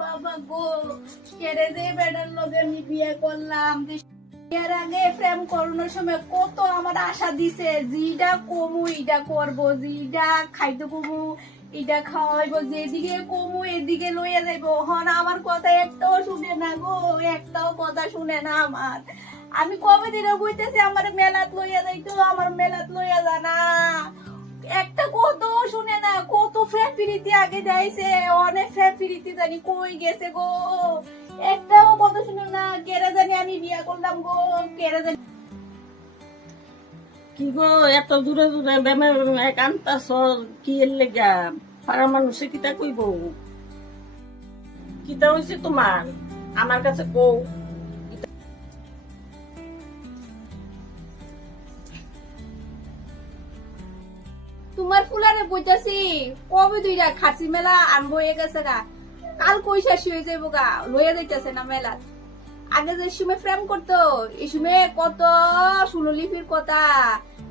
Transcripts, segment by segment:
বাবা গো, কেড়ে দে আমি বিয়ে করলাম। আগে প্রেম করানোর সময় কত আমার আশা দিছে কমু করব খাইতে কমু এটা খাওয়াইবো, যেদিকে কমু এদিকে লইয়া যাইবো। হন আমার কথা একটাও শুনে না গো, একটাও কথা শুনে না আমার। আমি কবে দিনে বুঝতেছি আমার মেলাত লইয়া যাইতো, আমার মেলাত লইয়া জানা কত শুনে না, কত ফ্রেম প্রীতি আগে যাইছে অনেক ফ্রেম প্রীতি জানি কই গেছে গো। একটাও কথা শুনে না, কেরা জানি আমি বিয়া করলাম গো, কেরা জানি কি গো, এত দূরে দূরে বেমে কান্তাছ কি এর লেগা? পাড়ার মানুষে কিতা কইব? কিতা হয়েছে তোমার? আমার কাছে কও। তোমার ফুলারে বইতাছি। কবে দুইটা খাসি মেলা আনব হয়ে গেছে গা। কাল কই শেষ হয়ে যাইবো গা, লইয়া যাইতেছে না মেলা আগে যে সময় ফ্রেম করতো এই সময় কত সুললিপির কথা।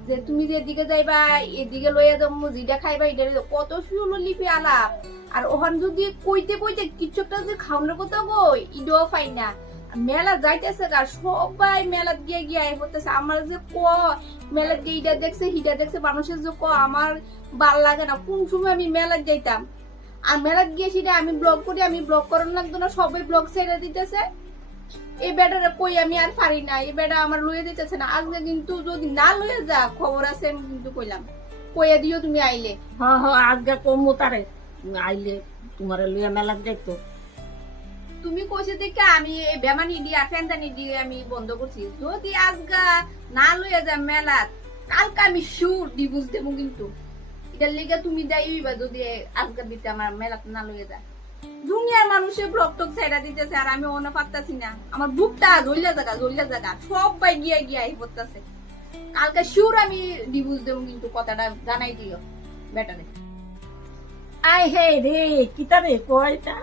যে তুমি যেদিকে যাইবা, এদিকে লইয়া যাব, যেটা খাইবা এটা। কত সুললিপি আলাপ। আর ওখান যদি কইতে কইতে কিছু একটা যদি খাওয়ানোর কথা গো ইডও পাই না। মেলা যাইতেছে গা, সবাই মেলাত গিয়ে গিয়ে আই করতেছে আমার যে ক, মেলাত গিয়ে ইটা দেখছে, হিটা দেখছে, মানুষের যে ক, আমার ভালো লাগে না। কোন সময় আমি মেলাত যাইতাম? আর মেলাত গিয়ে সেটা আমি ব্লগ করি, আমি ব্লগ করার লাগতো না, সবাই ব্লগ ছেড়ে দিতেছে। এই বেটারে কই আমি আর পারি না, এই বেটা আমার লইয়ে দিতেছে না। আজকে কিন্তু যদি না লইয়ে যা, খবর আছে আমি কিন্তু কইলাম। কইয়া দিও তুমি আইলে। হ হ আজকে কমু তারে। আইলে তোমার লইয়া মেলাত যাইতো। তুমি কইছে দেখে আমি এই বেমানি দিয়া ফ্যানদানি দিয়ে আমি বন্ধ করছি। যদি আজগা না লইয়া যা মেলাত, কালকে আমি শিওর ডিভোর্স দেবো কিন্তু। এটার লেগে তুমি দায়ী বা যদি আজকাল দিতে আমার মেলাত না লইয়া যা দুনিয়ার মানুষের ব্লক টক সাইডা দিতেছে আর আমি অন্য পারতাছি না। আমার বুকটা জ্বলিয়া জায়গা জ্বলিয়া জায়গা সবাই গিয়া গিয়া এই পড়তাছে কালকে শিওর আমি ডিভোর্স দেবো কিন্তু কথাটা জানাই দিও বেটারে আই হে রে কিতা রে কয়টা?